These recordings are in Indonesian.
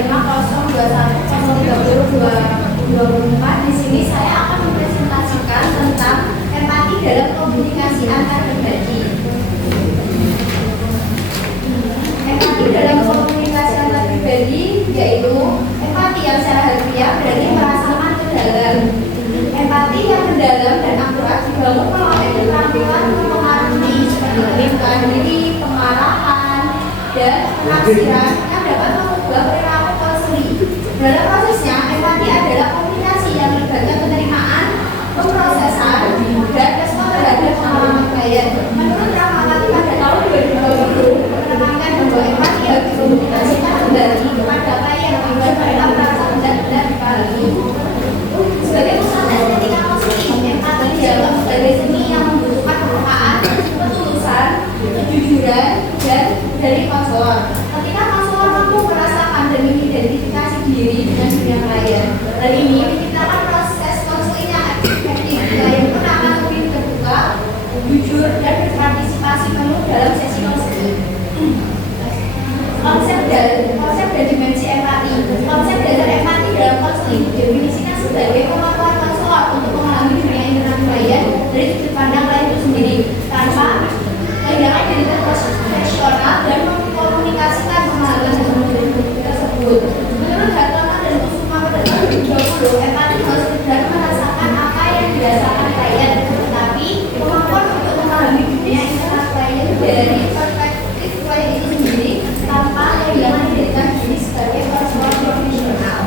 2024. Di sini saya akan mempresentasikan tentang empati dalam komunikasi antar pribadi. Empati dalam komunikasi antar pribadi yaitu empati yang secara harfiah berarti merasakan ke dalam. Empati yang mendalam dan akurat dibangun melalui keterampilan mempengaruhi seperti kelindahan diri, pemarahan, dan penaksiran yang dapat mengubah perilaku konsumsi. Dalam prosesnya, empati adalah komunikasi yang melibatkan penerimaan, pemrosesan, dan respon terhadap pengalaman klien. Menurut Rahmawati pada tahun 2020, menekankan bahwa empati harus dikomunikasikan kembali kepada klien agar mereka merasa benar-benar dipahami. Sebagai pusat estetika konseling, empati dianggap sebagai seni yang membutuhkan kepekaan, ketulusan, kejujuran, dan dari konselor. Ketika konselor mampu merasakan dan mengidentifikasi diri dengan dunia klien, hal ini menciptakan proses konseling yang efektif. Klien pun akan lebih terbuka, jujur, dan berpartisipasi penuh dalam sesi konseling. Konsep dan dimensi empati. Konsep dasar empati dalam konseling didefinisikan sebagai kemampuan konselor untuk memahami dunia internal klien dari sudut pandang klien itu sendiri tanpa kehilangan identitas profesional dan mengkomunikasikan pemahaman tersebut. Menurut Hartono dan Kusuma pada tahun 2020, empati harus benar merasakan apa yang dirasakan klien, tetapi kemampuan untuk memahami dunia internal klien dari perspektif klien itu sendiri tanpa kehilangan identitas diri sebagai konselor profesional.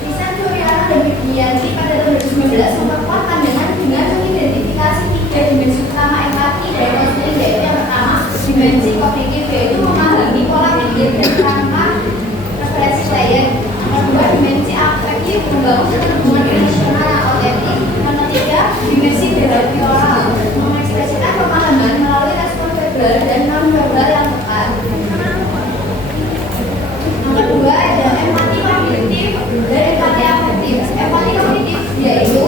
Riset Juliana dan Widianti pada tahun 2019 memperkuat pandangan dengan mengidentifikasi 3 dimensi utama empati dari konseling, yaitu yang pertama dimensi kognitif, yaitu memahami pola pikir dan kerangka referensi klien. Yang kedua dimensi afektif, membangun hubungan relasional yang autentik. Yang ketiga dimensi behavioral, mengekspresikan pemahaman melalui respon verbal dan non verbal yang tepat. Yang kedua ada empati kognitif dan empati afektif. Empati kognitif yaitu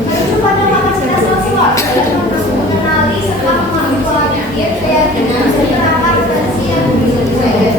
merujuk pada kapasitas konselor dalam mengenali serta memahami pola pikir, keyakinan, dan kerangka referensi yang dimiliki klien.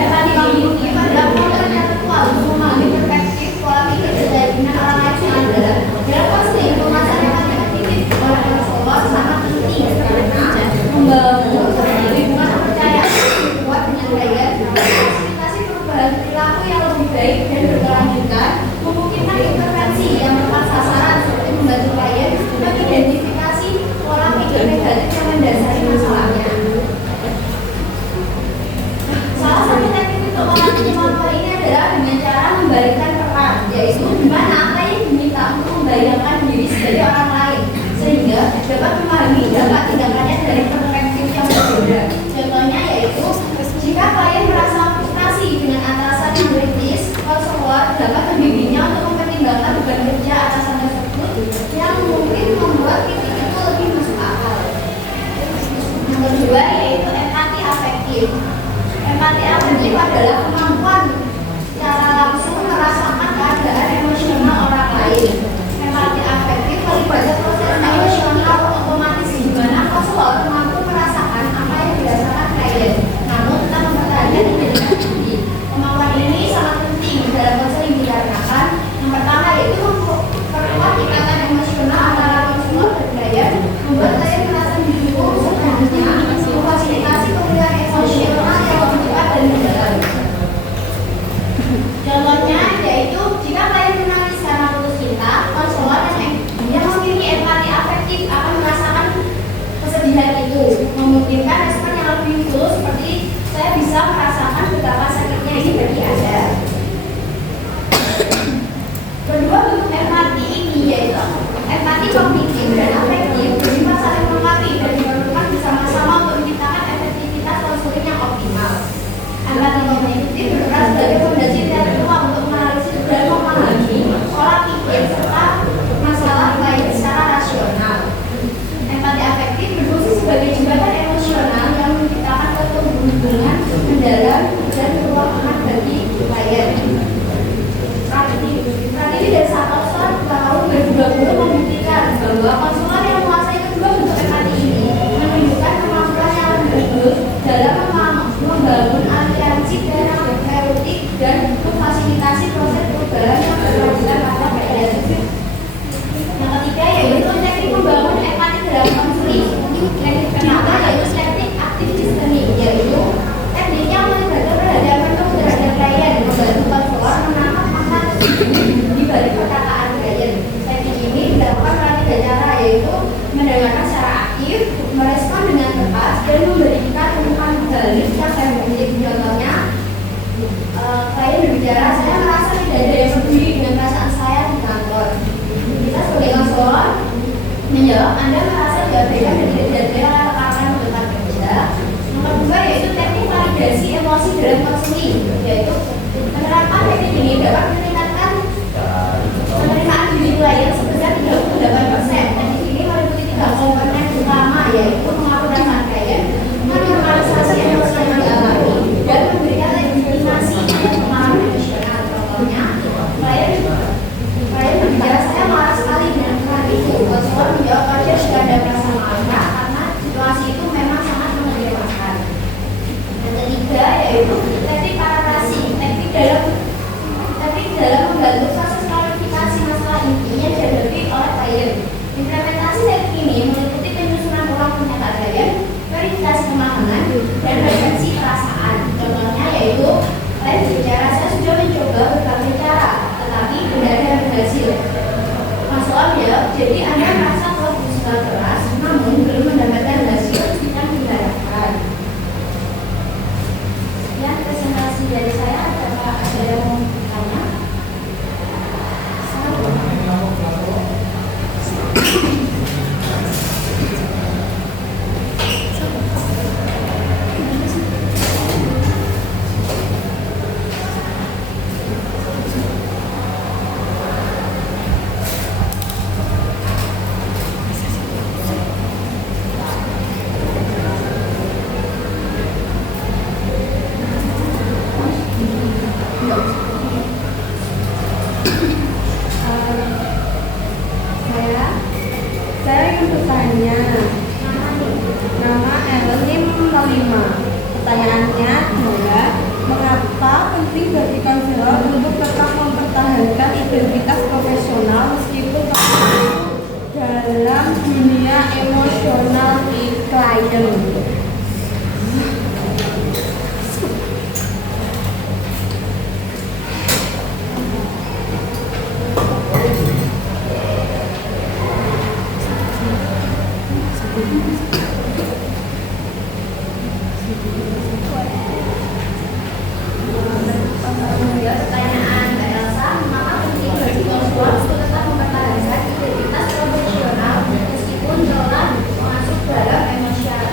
Empati kognitif adalah kemampuan intelektual untuk memahami perspektif, pola pikir, dan keyakinan orang lain yang ada. Dalam konseling, pemasaran empati kognitif oleh konselor sangat penting karena membangun hubungan kepercayaan yang kuat dengan klien, fasilitasi perubahan perilaku yang lebih baik dan berkelanjutan, memungkinkan intervensi yang tepat sasaran seperti membantu klien mengidentifikasi pola pikir negatif yang mendasari masalahnya. Salah satu teknik untuk melatih kemampuan ini adalah dengan cara membalikkan peran, yaitu di mana klien diminta untuk membayangkan diri sebagai orang lain sehingga dapat memahami dampak tindakannya dari perspektif yang berbeda. Contohnya yaitu jika klien merasa frustasi dengan atasan yang kritis, konselor dapat membimbingnya untuk mempertimbangkan beban kerja atasan tersebut yang mungkin membuat kritik itu lebih masuk akal. Yang kedua yaitu empati afektif. Empati afektif adalah kemampuan secara langsung merasakan keadaan emosional orang lain. Empati afektif melibatkan proses emosional otomatis di mana konselor mampu merasakan apa yang dirasakan klien, namun tetap mempertahankan identitas diri. Kemampuan ini sangat penting dalam konseling dikarenakan yang pertama yaitu memperkuat ikatan emosional antara konselor dan klien, membuat klien merasa didukung sepenuhnya, memfasilitasi pemulihan emosional yang lebih cepat dan mendalam. Contohnya yaitu jika klien menangis karena putus cinta, konselor yang memiliki empati afektif akan merasakan kesedihan itu, memungkinkan respon yang lebih tulus seperti saya bisa merasakan betapa sakitnya ini bagi Anda. Kedua bentuk empati ini yaitu empati kognitif dan afektif bersifat saling melengkapi dan diperlukan bersama-sama untuk menciptakan efektivitas konseling yang optimal. Empati kognitif berperan sebagai fondasi intelektual untuk menganalisis dan memahami pola pikir serta masalah klien secara rasional. Empati afektif berfungsi sebagai jembatan emosional yang menciptakan hubungan mendalam dan bermakna bagi klien. Pratiti dan Santoso tahun 2020 membuktikan bahwa konselor mendengarkan secara aktif, merespon dengan tepat, dan memberikan umpan balik yang efektif. Contohnya, klien berbicara, saya merasa tidak ada yang peduli dengan perasaan saya di kantor. Kita sebagai konselor menjawab, Anda merasa diabaikan dan tidak dihargai oleh rekan-rekan tempat kerja. Yang kedua yaitu teknik validasi emosi dalam konseling, yaitu penerapan teknik ini dapat meningkatkan penerimaan diri klien sebesar 38%. Teknik ini meliputi 3 komponen utama, yaitu mengakomodasi klien, menormalisasi emosi yang dialami, dan memberikan legitimasi dan pengalaman emosional. Contohnya, klien berbicara, saya marah sekali dengan hal itu. Konselor menjawab, wajar jika ada merasa marah karena situasi itu memang sangat mengecewakan. Yang ketiga yaitu teknik paratasi, teknik dalam membantu proses klarifikasi masalah inti yang dihadapi oleh klien. Implementasi teknik ini meliputi penyusunan ulang pernyataan klien, verifikasi pemahaman, dan refleksi perasaan. Contohnya yaitu klien berbicara, saya sudah mencoba berbagai cara, tetapi tidak ada yang berhasil. Konselor ya, jadi Anda merasa telah berusaha keras, namun belum mendapatkan hasil yang diharapkan. Sekian presentasi dari saya. Apakah ada yang mau bertanya? Saya ingin bertanya, nama Ellen Lima. Pertanyaannya adalah, mengapa penting bagi konselor untuk tetap mempertahankan identitas profesional meskipun dalam dunia emosional klien? Pertanyaan Mbak Elsa, mengapa penting bagi konselor untuk tetap mempertahankan identitas profesional meskipun telah masuk dalam emosional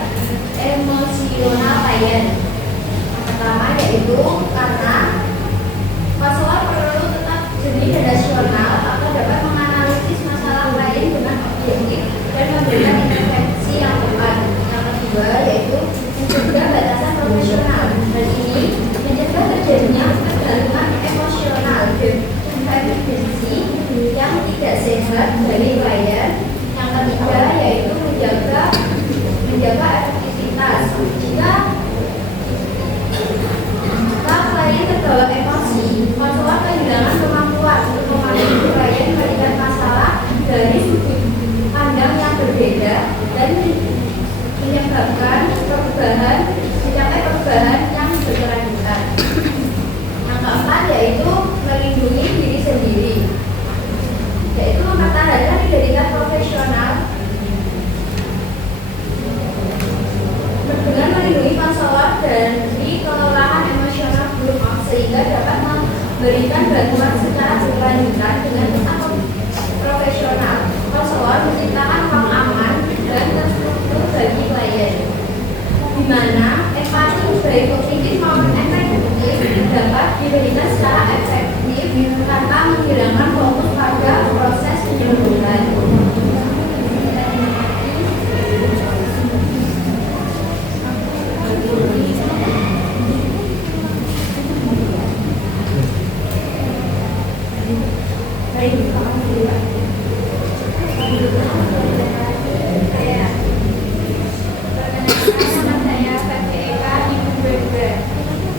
klien? Yang pertama yaitu karena konselor perlu tetap jernih dan rasional agar dapat menganalisis masalah klien dengan objektif dan memberikan intervensi yang tepat. Yang kedua yaitu mencegah batasan profesional, dan ini mencegah terjadinya kegalauan emosional dan dependensi yang tidak sehat bagi klien. Yang ketiga yaitu menjaga efektivitas. Jika klien terbawa emosi, konselor kehilangan kemampuan untuk memahami klien melihat masalah dari sudut pandang yang berbeda dan menyebabkan mencapai perubahan yang berkelanjutan. Yang keempat yaitu melindungi diri sendiri, yaitu mempertahankan identitas profesional dengan melindungi konselor dari kelelahan emosional buruk sehingga dapat memberikan bantuan secara berkelanjutan dengan tetap profesional. Konselor menciptakan ruang aman dan terstruktur bagi klien, di mana empati baik kognitif maupun efektif dapat diberikan secara efektif tanpa menghilangkan fokus pada proses penyembuhan.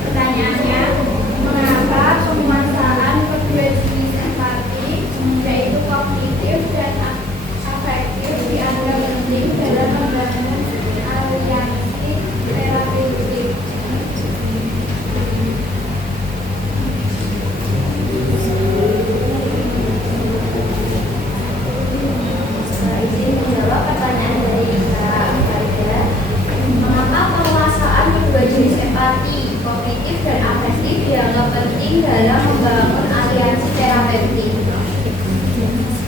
Pertanyaannya, mengapa penguasaan kedua jenis empati, yaitu kognitif dan afektif, dianggap penting dalam membangun aliansi terapeutik? Izin menjawab pertanyaan dalam membangun aliansi terapeutik.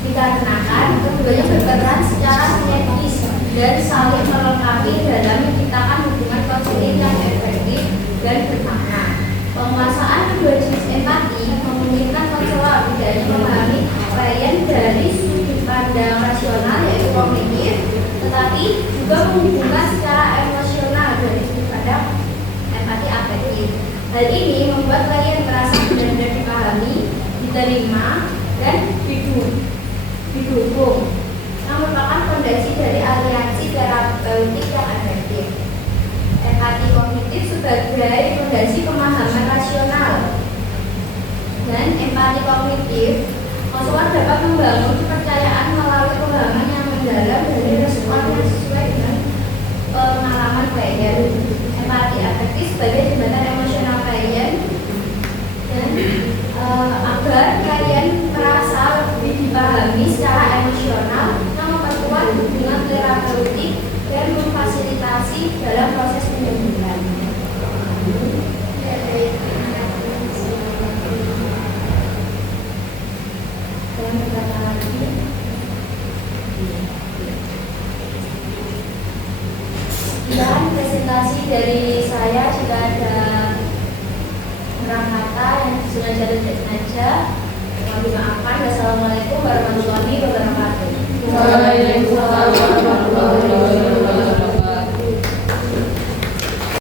Dikarenakan keduanya berperan secara sinergis dan saling melengkapi dalam menciptakan hubungan konseling yang efektif dan bermakna. Penguasaan kedua jenis empati memungkinkan konselor tidak hanya memahami klien dari sudut pandang rasional yaitu kognitif, tetapi juga menghubungkan secara emosional dari sudut pandang empati afektif. Hal ini membuat klien merasa benar-benar dipahami, diterima, dan didukung, yang merupakan fondasi dari aliansi terapeutik yang efektif. Empati kognitif sebagai fondasi pemahaman rasional, dan empati kognitif konselor dapat membangun kepercayaan melalui pemahaman yang mendalam dari respon yang sesuai dengan pengalaman klien. Empati afektif sebagai jembatan emosional klien dan agar klien merasa lebih dipahami secara emosional yang memperkuat hubungan terapeutik dan memfasilitasi dalam proses penyembuhan. Sekian presentasi dari saya. Jika ada kurang kata yang sengaja dan tidak sengaja,